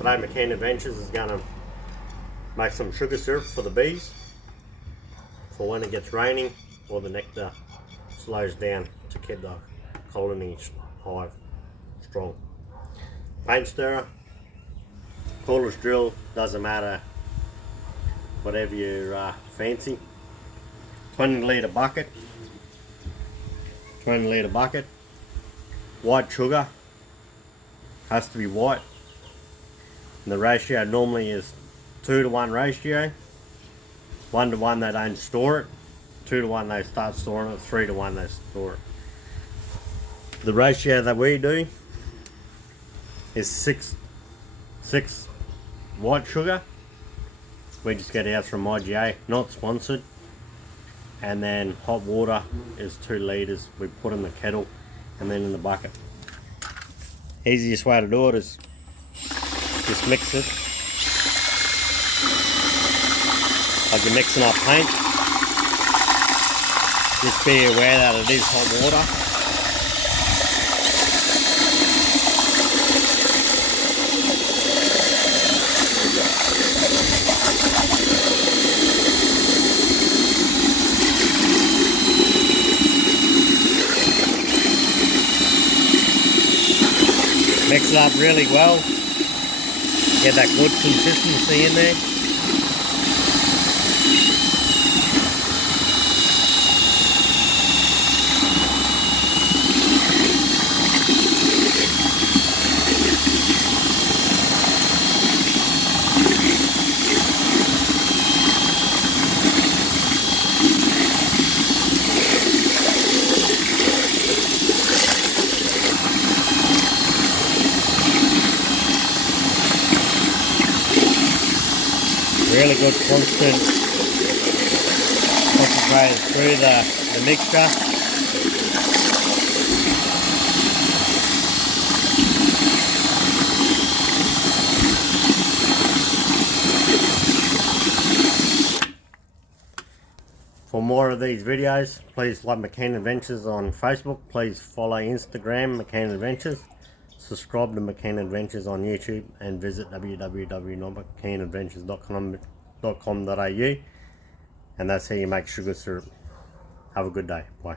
Today Mckean Adventures is going to make some sugar syrup for the bees for when it gets raining or the nectar slows down to keep the colony hive strong. Paint stirrer, cordless drill, doesn't matter, whatever you fancy. 20 litre bucket, white sugar, has to be white. And the ratio normally is 2-to-1 ratio. 1-to-1 they don't store it, 2-to-1 they start storing it, 3-to-1 they store it. The ratio that we do is 6 white sugar. We just get ours from IGA, not sponsored. And then hot water is 2 litres. We put in the kettle and then in the bucket. Easiest way to do it is just mix it like you're mixing up paint. Just be aware that it is hot water. Mix it up really well, get that good consistency in there. Really good constant concentrated through the mixture. For more of these videos, please like Mckean Adventures on Facebook. Please follow Instagram Mckean Adventures. Subscribe to Mckean Adventures on YouTube and visit www.mckeanadventures.com.au, and that's how you make sugar syrup. Have a good day. Bye.